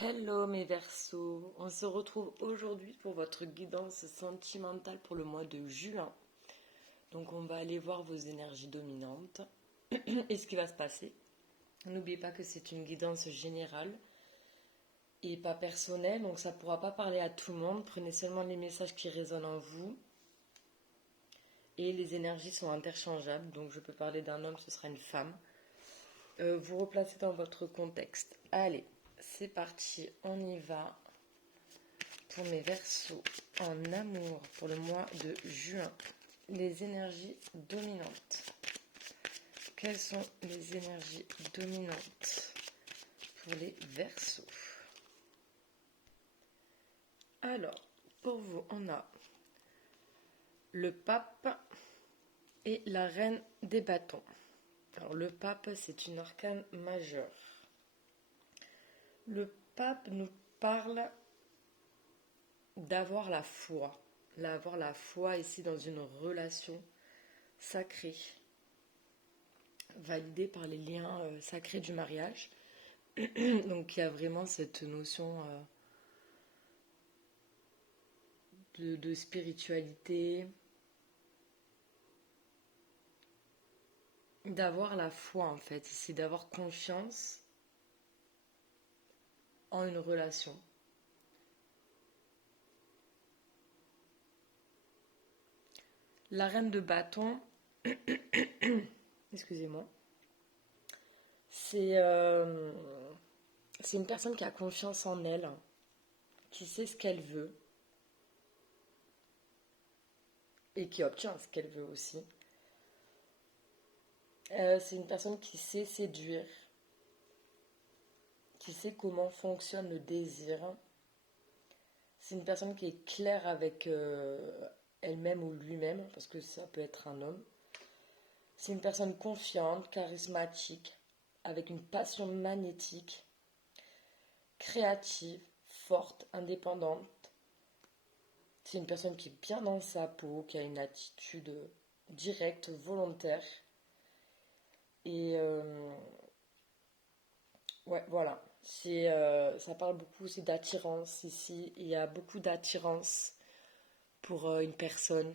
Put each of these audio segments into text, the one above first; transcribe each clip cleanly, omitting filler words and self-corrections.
Hello mes Verseaux, on se retrouve aujourd'hui pour votre guidance sentimentale pour le mois de juin. Donc on va aller voir vos énergies dominantes et ce qui va se passer. N'oubliez pas que c'est une guidance générale et pas personnelle, donc ça ne pourra pas parler à tout le monde. Prenez seulement les messages qui résonnent en vous. Et les énergies sont interchangeables, donc je peux parler d'un homme, ce sera une femme. Vous replacez dans votre contexte. Allez, c'est parti, on y va. Pour mes Verseaux en amour pour le mois de juin, les énergies dominantes. Quelles sont les énergies dominantes pour les Verseaux? Alors, pour vous, on a le pape et la reine des bâtons. Alors, le pape, c'est une arcane majeure. Le pape nous parle d'avoir la foi ici dans une relation sacrée, validée par les liens sacrés du mariage. Donc il y a vraiment cette notion de spiritualité, d'avoir la foi en fait, c'est d'avoir confiance en une relation. La reine de bâton, excusez-moi, c'est une personne qui a confiance en elle, qui sait ce qu'elle veut et qui obtient ce qu'elle veut aussi. C'est une personne qui sait séduire, qui sait comment fonctionne le désir. C'est une personne qui est claire avec elle-même ou lui-même, parce que ça peut être un homme. C'est une personne confiante, charismatique, avec une passion magnétique, créative, forte, indépendante. C'est une personne qui est bien dans sa peau, qui a une attitude directe, volontaire. Et ouais, voilà. Ça parle beaucoup aussi d'attirance ici. Il y a beaucoup d'attirance pour une personne.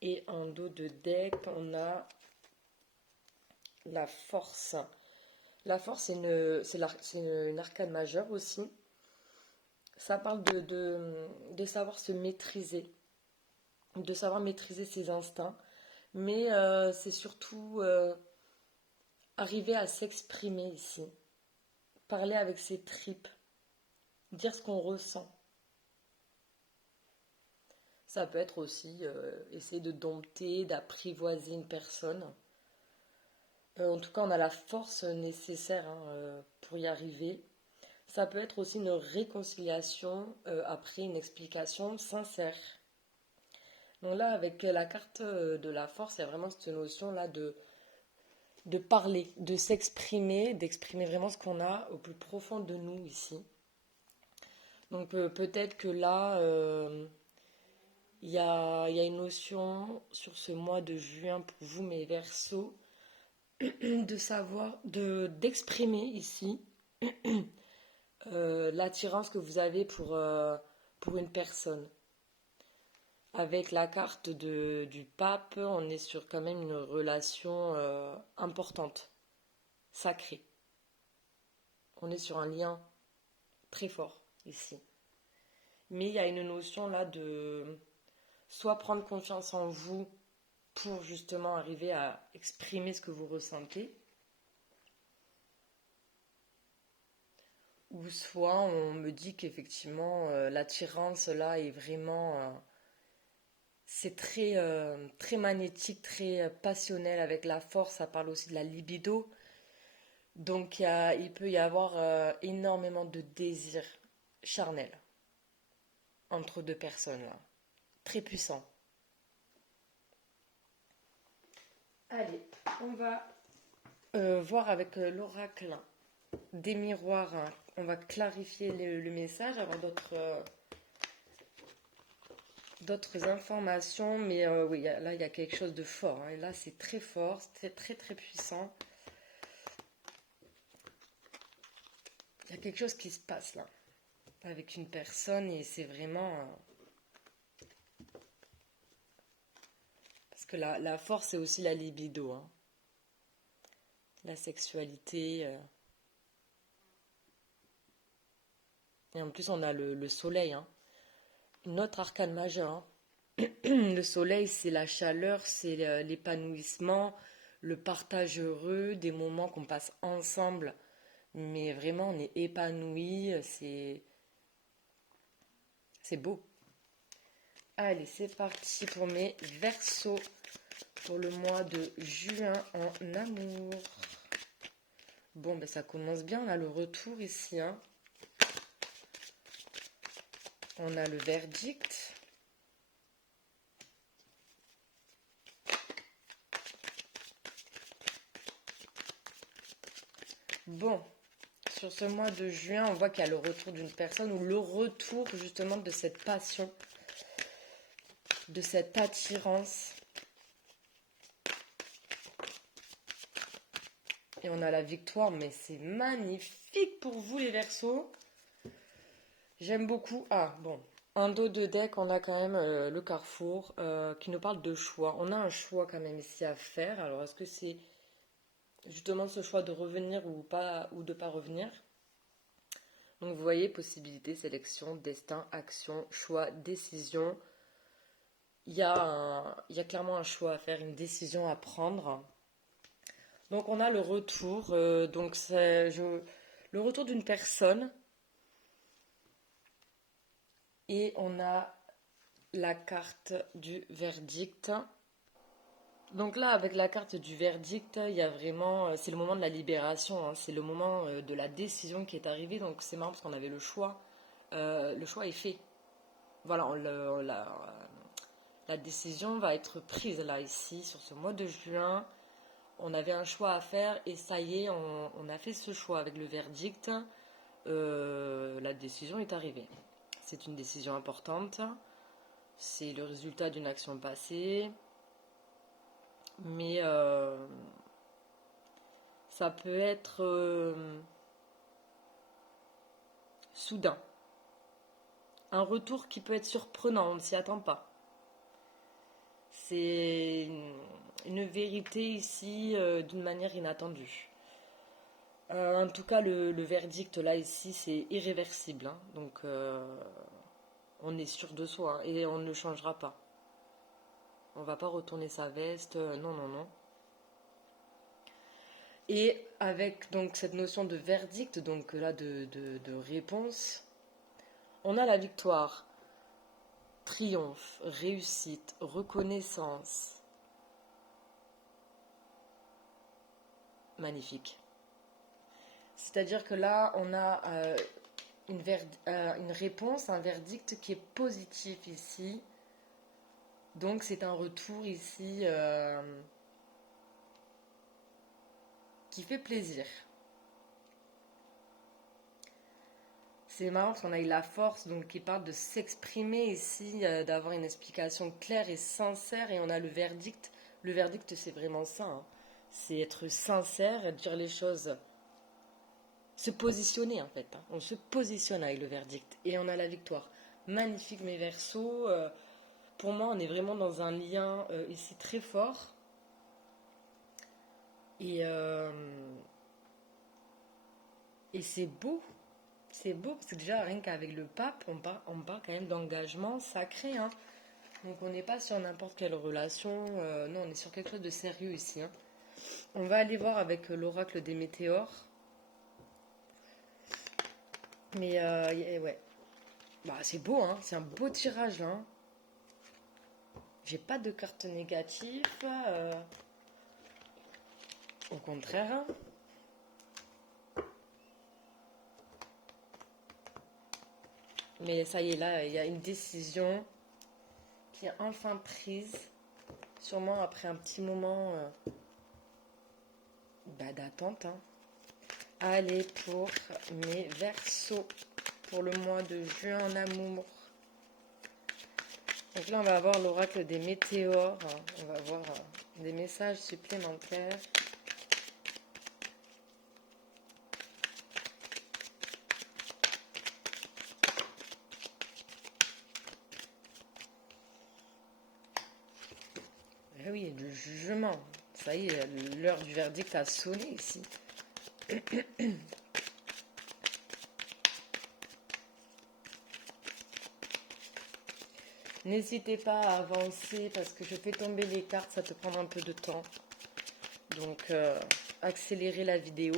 Et en dos de deck, on a la force. La force, c'est une arcane majeure aussi. Ça parle de savoir se maîtriser, de savoir maîtriser ses instincts. Mais c'est surtout arriver à s'exprimer ici. Parler avec ses tripes. Dire ce qu'on ressent. Ça peut être aussi essayer de dompter, d'apprivoiser une personne. En tout cas, on a la force nécessaire pour y arriver. Ça peut être aussi une réconciliation après une explication sincère. Donc là, avec la carte de la force, il y a vraiment cette notion-là de parler, de s'exprimer, d'exprimer vraiment ce qu'on a au plus profond de nous ici. Donc peut-être que là, il y a une notion sur ce mois de juin pour vous, mes Verseaux, de savoir, d'exprimer ici l'attirance que vous avez pour une personne. Avec la carte du pape, on est sur quand même une relation importante, sacrée. On est sur un lien très fort ici. Mais il y a une notion là de soit prendre confiance en vous pour justement arriver à exprimer ce que vous ressentez, ou soit on me dit qu'effectivement l'attirance là est vraiment c'est très magnétique, très passionnel avec la force. Ça parle aussi de la libido. Donc il peut y avoir énormément de désir charnel entre deux personnes là. Très puissant. Allez, on va voir avec l'oracle des miroirs. On va clarifier le message, avoir d'autres informations. Mais oui, là, il y a quelque chose de fort. Et là, c'est très fort, c'est très, très puissant. quelque chose qui se passe là avec une personne et c'est vraiment... parce que la force, c'est aussi la libido, hein. La sexualité. Et en plus, on a le soleil, hein. Notre arcane majeur, hein. Le soleil, c'est la chaleur, c'est l'épanouissement, le partage heureux, des moments qu'on passe ensemble. Mais vraiment, on est épanoui, c'est beau. Allez, c'est parti pour mes Verseaux pour le mois de juin en amour. Bon, ben ça commence bien, on a le retour ici, hein. On a le verdict. Bon, sur ce mois de juin, on voit qu'il y a le retour d'une personne ou le retour justement de cette passion, de cette attirance. Et on a la victoire, mais c'est magnifique pour vous les Verseaux. J'aime beaucoup. Ah, bon. Un dos de deck, on a quand même le carrefour qui nous parle de choix. On a un choix quand même ici à faire. Alors, est-ce que c'est justement ce choix de revenir ou pas, ou de pas revenir? Donc, vous voyez, possibilité, sélection, destin, action, choix, décision. Il y a clairement un choix à faire, une décision à prendre. Donc, on a le retour. Le retour d'une personne. Et on a la carte du verdict. Donc là, avec la carte du verdict, il y a vraiment... c'est le moment de la libération, hein. C'est le moment de la décision qui est arrivée. Donc c'est marrant parce qu'on avait le choix. Le choix est fait. Voilà, la décision va être prise là, ici, sur ce mois de juin. On avait un choix à faire et ça y est, on a fait ce choix avec le verdict. La décision est arrivée. C'est une décision importante. C'est le résultat d'une action passée. Mais ça peut être soudain. Un retour qui peut être surprenant, on ne s'y attend pas. C'est une vérité ici d'une manière inattendue. En tout cas, le verdict là ici, c'est irréversible, hein. Donc, on est sûr de soi, hein, et on ne le changera pas. On va pas retourner sa veste, non, non, non. Et avec donc cette notion de verdict, donc là de réponse, on a la victoire, triomphe, réussite, reconnaissance. Magnifique. C'est-à-dire que là, on a une réponse, un verdict qui est positif ici. Donc c'est un retour ici qui fait plaisir. C'est marrant parce qu'on a eu la force donc, qui parle de s'exprimer ici, d'avoir une explication claire et sincère, et on a le verdict. Le verdict, c'est vraiment ça, hein. C'est être sincère, dire les choses, se positionner en fait, hein. On se positionne avec le verdict et on a la victoire. Magnifique mes Verseaux. Pour moi, on est vraiment dans un lien ici très fort. Et c'est beau. C'est beau parce que déjà, rien qu'avec le pape, on parle quand même d'engagement sacré, hein. Donc on n'est pas sur n'importe quelle relation. Non, on est sur quelque chose de sérieux ici, hein. On va aller voir avec l'oracle des météores. Mais ouais. Bah, c'est beau, hein. C'est un beau tirage, là, hein. J'ai pas de carte négative. Au contraire. Mais ça y est, là, il y a une décision qui est enfin prise. Sûrement après un petit moment d'attente, hein. Allez, pour mes Verseaux, pour le mois de juin en amour. Donc là, on va avoir l'oracle des météores. On va avoir des messages supplémentaires. jugement. Ça y est, l'heure du verdict a sonné ici. N'hésitez pas à avancer parce que je fais tomber les cartes, ça peut prendre un peu de temps. Donc, accélérez la vidéo.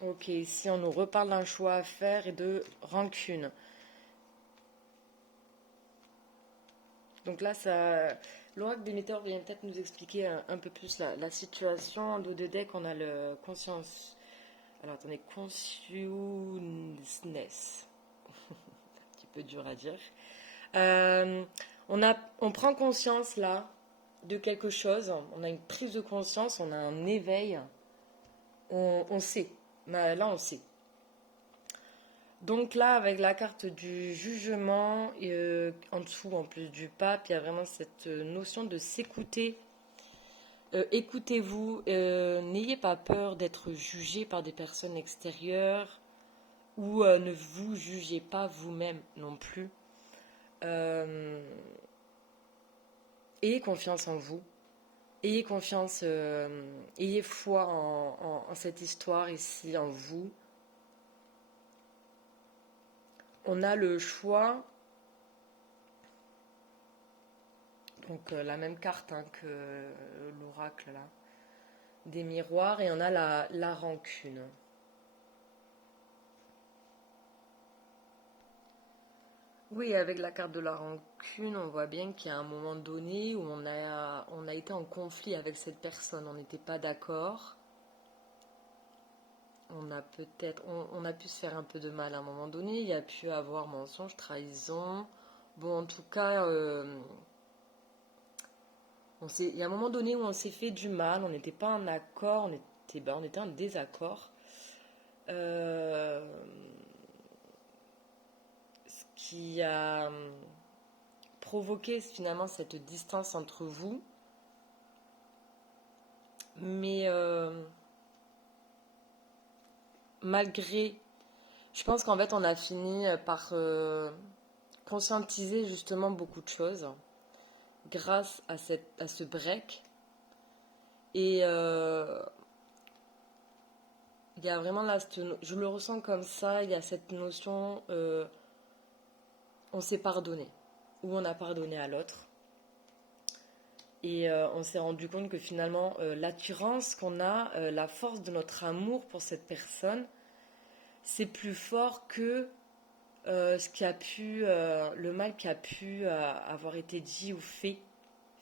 Ok, ici on nous reparle d'un choix à faire et de rancune. Donc là, l'oracle d'émetteur vient peut-être nous expliquer un peu plus la situation. En dos de deck, on a le conscience. Alors attendez, consciousness. Un petit peu dur à dire. On prend conscience là de quelque chose. On a une prise de conscience, on a un éveil. On sait. Là, on sait. Donc là, avec la carte du jugement, en dessous, en plus du pape, il y a vraiment cette notion de s'écouter. Écoutez-vous, n'ayez pas peur d'être jugé par des personnes extérieures ou ne vous jugez pas vous-même non plus. Ayez confiance en vous. Ayez confiance, ayez foi en cette histoire ici, en vous. On a le choix, donc la même carte que l'oracle là, des miroirs, et on a la rancune. Oui, avec la carte de la rancune, on voit bien qu'il y a un moment donné où on a été en conflit avec cette personne, on n'était pas d'accord. On a pu se faire un peu de mal à un moment donné, il y a pu avoir mensonge, trahison. Bon, en tout cas, il y a un moment donné où on s'est fait du mal, on n'était pas en accord, on était en désaccord. Ce qui a provoqué finalement cette distance entre vous. Mais malgré, je pense qu'en fait on a fini par conscientiser justement beaucoup de choses grâce à ce break. Et il y a vraiment là, je le ressens comme ça, il y a cette notion, on s'est pardonné, ou on a pardonné à l'autre. Et on s'est rendu compte que finalement, l'attirance qu'on a, la force de notre amour pour cette personne, c'est plus fort que ce qui a pu, le mal qui a pu avoir été dit ou fait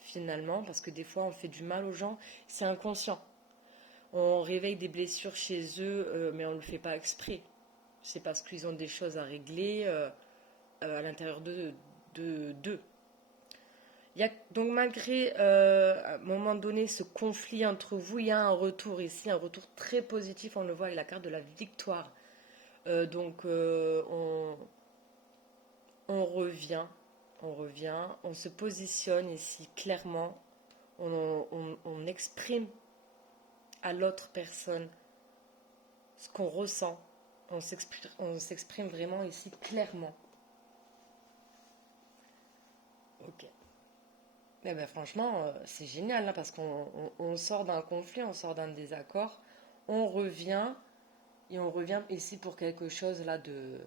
finalement, parce que des fois on fait du mal aux gens, c'est inconscient. On réveille des blessures chez eux, mais on ne le fait pas exprès. C'est parce qu'ils ont des choses à régler à l'intérieur d'eux. Donc malgré à un moment donné ce conflit entre vous, il y a un retour ici, un retour très positif, on le voit avec la carte de la victoire. Donc on revient, on se positionne ici clairement, on exprime à l'autre personne ce qu'on ressent, on s'exprime vraiment ici clairement. Ok. Mais ben, franchement, c'est génial parce qu'on sort d'un conflit, on sort d'un désaccord, on revient et on revient ici pour quelque chose là de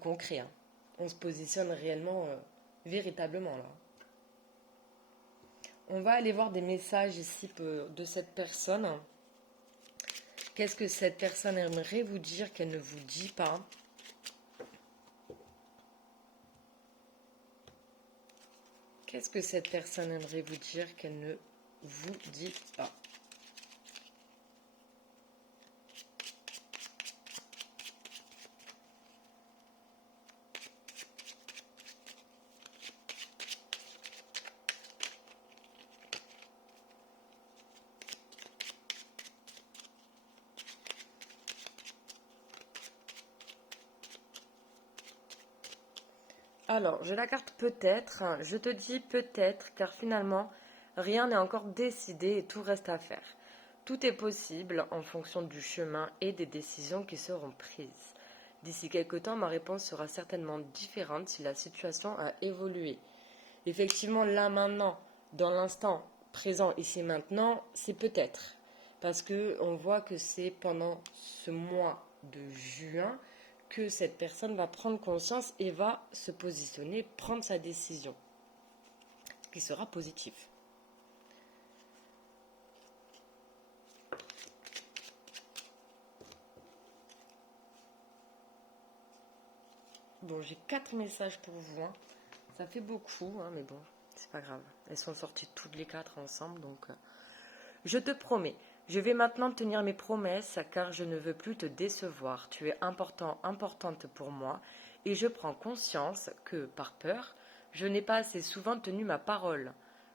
concret. Hein. On se positionne réellement, véritablement là. On va aller voir des messages ici de cette personne. Qu'est-ce que cette personne aimerait vous dire qu'elle ne vous dit pas? Qu'est-ce que cette personne aimerait vous dire qu'elle ne vous dit pas? Alors, j'ai la carte peut-être. Je te dis peut-être, car finalement, rien n'est encore décidé et tout reste à faire. Tout est possible en fonction du chemin et des décisions qui seront prises. D'ici quelques temps, ma réponse sera certainement différente si la situation a évolué. Effectivement, là maintenant, dans l'instant présent, ici maintenant, c'est peut-être. Parce que on voit que c'est pendant ce mois de juin que cette personne va prendre conscience et va se positionner, prendre sa décision, ce qui sera positif. Bon, j'ai 4 messages pour vous, hein. Ça fait beaucoup, hein, mais bon, c'est pas grave. Elles sont sorties toutes les 4 ensemble, donc... Je te promets, je vais maintenant tenir mes promesses car je ne veux plus te décevoir. Tu es importante pour moi et je prends conscience que, par peur, je n'ai pas assez souvent tenu ma parole.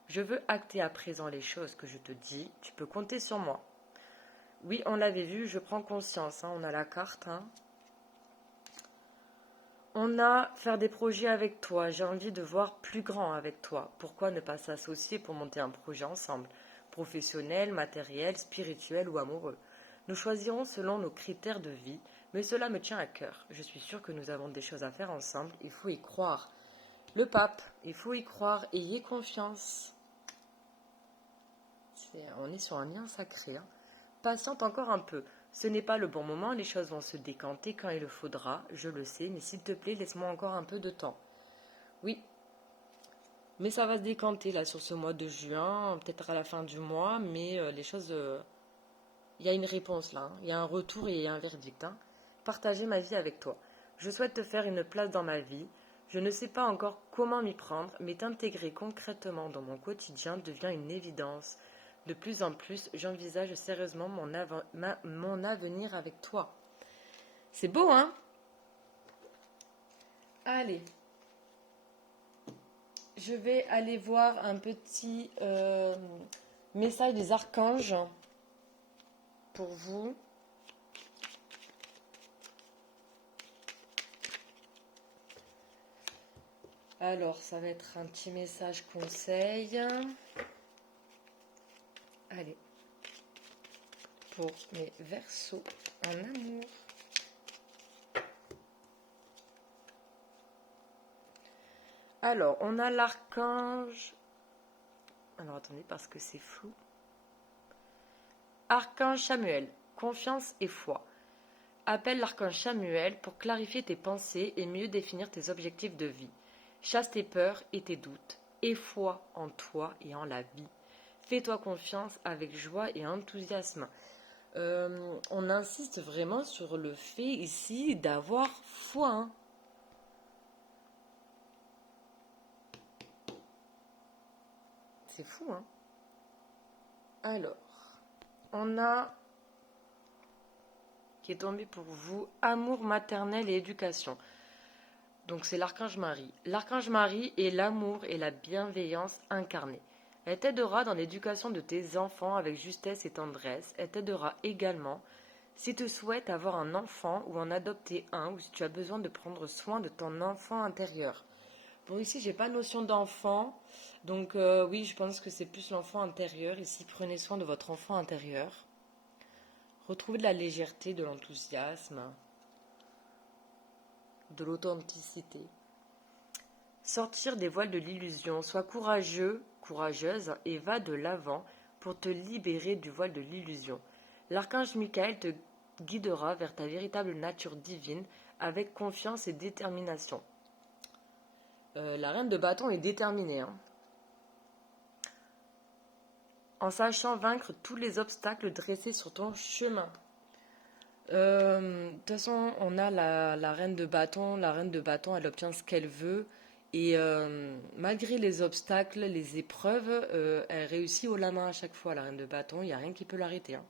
Je veux acter à présent les choses que je te dis. Tu peux compter sur moi. Oui, on l'avait vu, je prends conscience. Hein, on a la carte. Hein. On a faire des projets avec toi. J'ai envie de voir plus grand avec toi. Pourquoi ne pas s'associer pour monter un projet ensemble? Professionnel, matériel, spirituel ou amoureux. Nous choisirons selon nos critères de vie, mais cela me tient à cœur. Je suis sûre que nous avons des choses à faire ensemble, il faut y croire. Le pape, il faut y croire, ayez confiance. On est sur un lien sacré. Hein. Patiente encore un peu. Ce n'est pas le bon moment, les choses vont se décanter quand il le faudra, je le sais, mais s'il te plaît, laisse-moi encore un peu de temps. Oui, mais ça va se décanter là sur ce mois de juin, peut-être à la fin du mois, mais les choses... Il y a une réponse là, hein. Il y a un retour et un verdict. Hein. Partager ma vie avec toi. Je souhaite te faire une place dans ma vie. Je ne sais pas encore comment m'y prendre, mais t'intégrer concrètement dans mon quotidien devient une évidence. De plus en plus, j'envisage sérieusement mon avenir avec toi. C'est beau, hein? Allez. Je vais aller voir un petit message des archanges pour vous. Alors, ça va être un petit message conseil. Allez. Pour mes Verseaux en amour. Alors, on a l'archange... Alors, attendez, parce que c'est flou. Archange Samuel, confiance et foi. Appelle l'archange Samuel pour clarifier tes pensées et mieux définir tes objectifs de vie. Chasse tes peurs et tes doutes. Aie foi en toi et en la vie. Fais-toi confiance avec joie et enthousiasme. On insiste vraiment sur le fait ici d'avoir foi. Hein. C'est fou, hein? Alors, on a qui est tombé pour vous amour maternel et éducation. Donc c'est l'archange Marie. L'archange Marie est l'amour et la bienveillance incarnée. Elle t'aidera dans l'éducation de tes enfants avec justesse et tendresse. Elle t'aidera également si tu souhaites avoir un enfant ou en adopter un ou si tu as besoin de prendre soin de ton enfant intérieur. Bon, ici, j'ai pas notion d'enfant. Donc, oui, je pense que c'est plus l'enfant intérieur. Ici, prenez soin de votre enfant intérieur. Retrouvez de la légèreté, de l'enthousiasme, de l'authenticité. Sortir des voiles de l'illusion. Sois courageux, courageuse et va de l'avant pour te libérer du voile de l'illusion. L'archange Michael te guidera vers ta véritable nature divine avec confiance et détermination. La reine de bâton est déterminée. Hein. En sachant vaincre tous les obstacles dressés sur ton chemin. De toute façon, on a la reine de bâton. La reine de bâton, elle obtient ce qu'elle veut. Et malgré les obstacles, les épreuves, elle réussit haut la main à chaque fois, la reine de bâton. Il n'y a rien qui peut l'arrêter. Hein.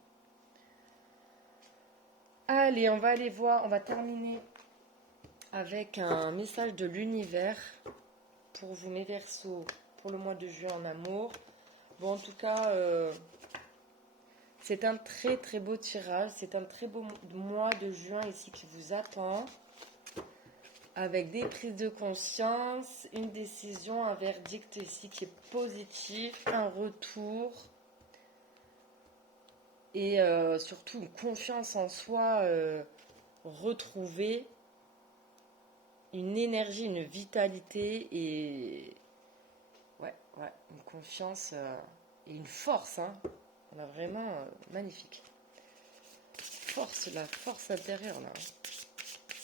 Allez, on va aller voir, on va terminer avec un message de l'univers pour vous, mes Verseaux, pour le mois de juin en amour. Bon, en tout cas, c'est un très très beau tirage. C'est un très beau mois de juin ici qui vous attend. Avec des prises de conscience, une décision, un verdict ici qui est positif, un retour. Et surtout une confiance en soi retrouvée. une énergie, une vitalité et ouais, une confiance et une force. Hein. On a vraiment magnifique. La force intérieure là.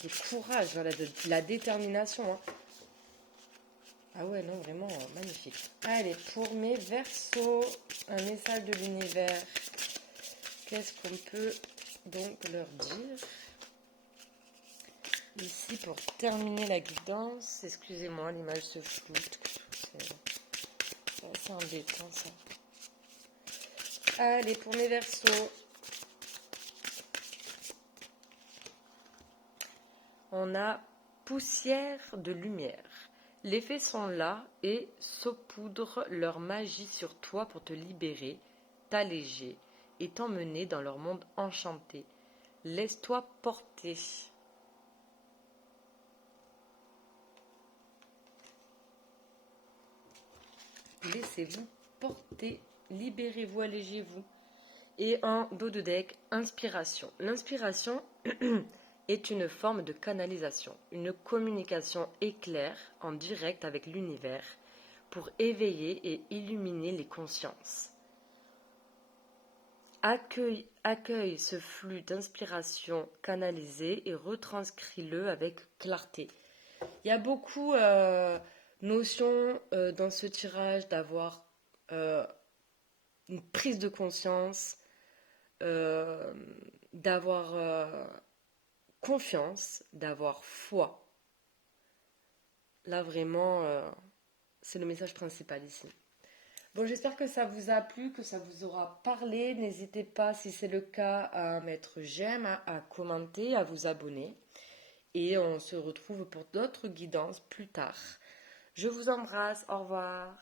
Le courage, voilà, la détermination. Hein. Ah ouais, non, vraiment magnifique. Allez, pour mes Verseaux, un message de l'univers. Qu'est-ce qu'on peut donc leur dire ici pour terminer la guidance? Excusez-moi, l'image se floute. C'est assez embêtant ça. Allez, pour mes Verseaux. On a poussière de lumière. Les fées sont là et saupoudrent leur magie sur toi pour te libérer, t'alléger et t'emmener dans leur monde enchanté. Laisse-toi porter. Laissez-vous porter, libérez-vous, allégez-vous. Et en dos de deck, inspiration. L'inspiration est une forme de canalisation, une communication éclair en direct avec l'univers pour éveiller et illuminer les consciences. Accueille ce flux d'inspiration canalisé et retranscris-le avec clarté. Il y a beaucoup notions dans ce tirage d'avoir une prise de conscience, d'avoir confiance, d'avoir foi. Là, vraiment, c'est le message principal ici. Bon, j'espère que ça vous a plu, que ça vous aura parlé. N'hésitez pas, si c'est le cas, à mettre j'aime, à commenter, à vous abonner. Et on se retrouve pour d'autres guidances plus tard. Je vous embrasse, au revoir.